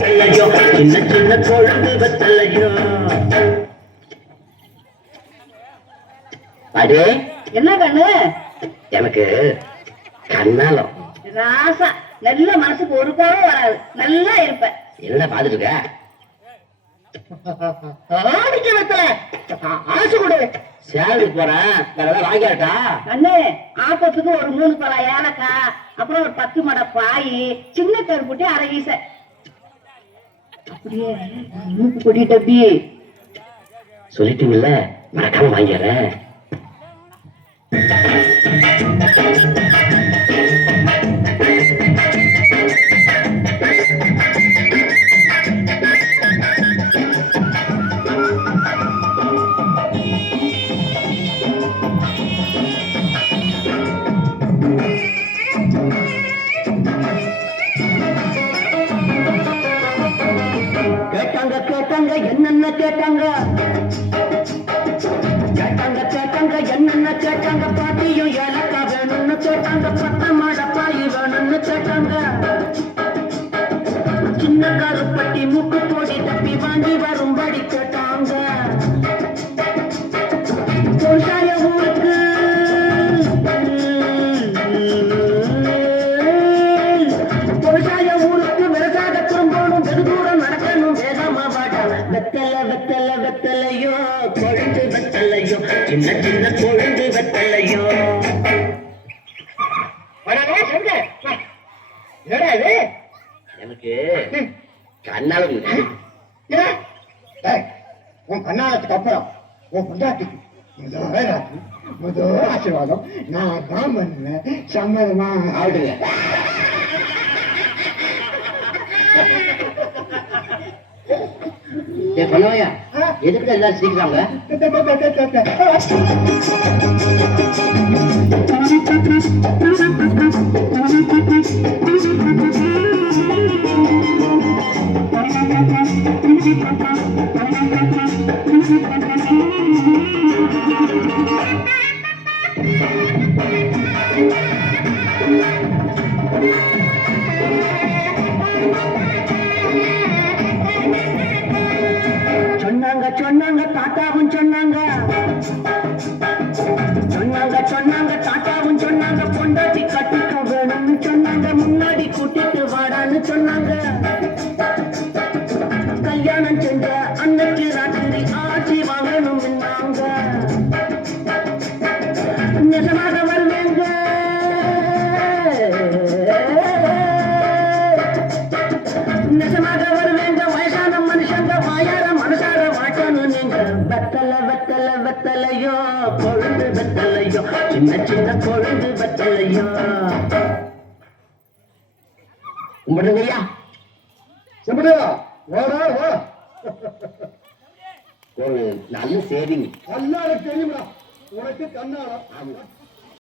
சின்ன சின்ன கொழுந்து வெத்தலையோ. அடே என்ன கண்ணு? எனக்கு கண்ணாலம் ராசா. நல்ல மனசுக்கு ஒரு கோவம் வராது. நல்லா இருப்ப. என்ன பாத்துட்டு இருக்க? ஆசை கொடு. சேலத்துக்கு போறேன். வேற ஏதாவது வாங்கிட்டா கண்ணு? ஆப்பத்துக்கு ஒரு 3 பழ ஏலக்காய், அப்புறம் ஒரு 10 மடை பாய், சின்ன கருப்புட்டி அரை வீச. அப்படியே மூக்கு பொடி டப்பி சொல்லிட்டீங்கல்ல, மறக்காம வாங்கிடுறேன். கேட்டாங்க கேட்டாங்க என்னென்ன கேட்டாங்க, கேட்டாங்க கேட்டாங்க என்னென்ன கேட்டாங்க. பாட்டியும் ஏலக்கா வேணும்னு கேட்டாங்க, 10 மடை பாய் வேணும்னு கேட்டாங்க. சின்ன கருப்பட்டி மூக்கு பொடி தப்பி வாங்கி வரும்படி கேட்டாங்க. பொருசாய ஊருக்கு பொருசாய ஊருக்கு விவசாய திரும்பணும், வெகு தூரம் நடக்கணும், வேகமா வாட்டாங்க. வெத்தலை வெத்தலை வெத்தலையோ, கொழுந்து வெத்தலையோ, சின்ன சின்ன கொழுந்து வெத்தலையோ. எனக்கு கண்ணாலம். உன் கண்ணாலத்துக்கு அப்புறம் உன் பொண்டாட்டிக்கு முதல் ஆசீர்வாதம் நான் தான் பண்ணுவேன். சம்மதமா ஆடுங்க. பண்ணுவையா? எதுக்கு எல்லாரும் சிரிக்கிறாங்க? சொன்னாங்க சொன்னாங்க தாத்தாவும் சொன்னாங்க, சொன்னாங்க சொன்னாங்க தாத்தாவும் சொன்னாங்க. பொண்டாட்டி கட்டிக்க வேணும்னு சொன்னாங்க, முன்னாடி கூட்டிட்டு வாடான்னு சொன்னாங்க. கல்யாணம் செஞ்ச அன்னைக்கு ராத்திரி ஆட்சி வாங்கணும். நிஜமாக வருவேங்க, நிஜமாக வருவேங்க. வயசான மனுஷங்க வாயார மனசார மாட்டணும் நீங்க. வெத்தலை வெத்தலை வெத்தலையோ, கொழுந்து வெத்தலையோ, சின்ன சின்ன கொழுந்து வெத்தலையோ. கும்பிடுங்கய்யா. செம்படியா ஒரு நல்ல சேவிங். எல்லாரும் தெரியுமா உனக்கு கண்ணாலம்.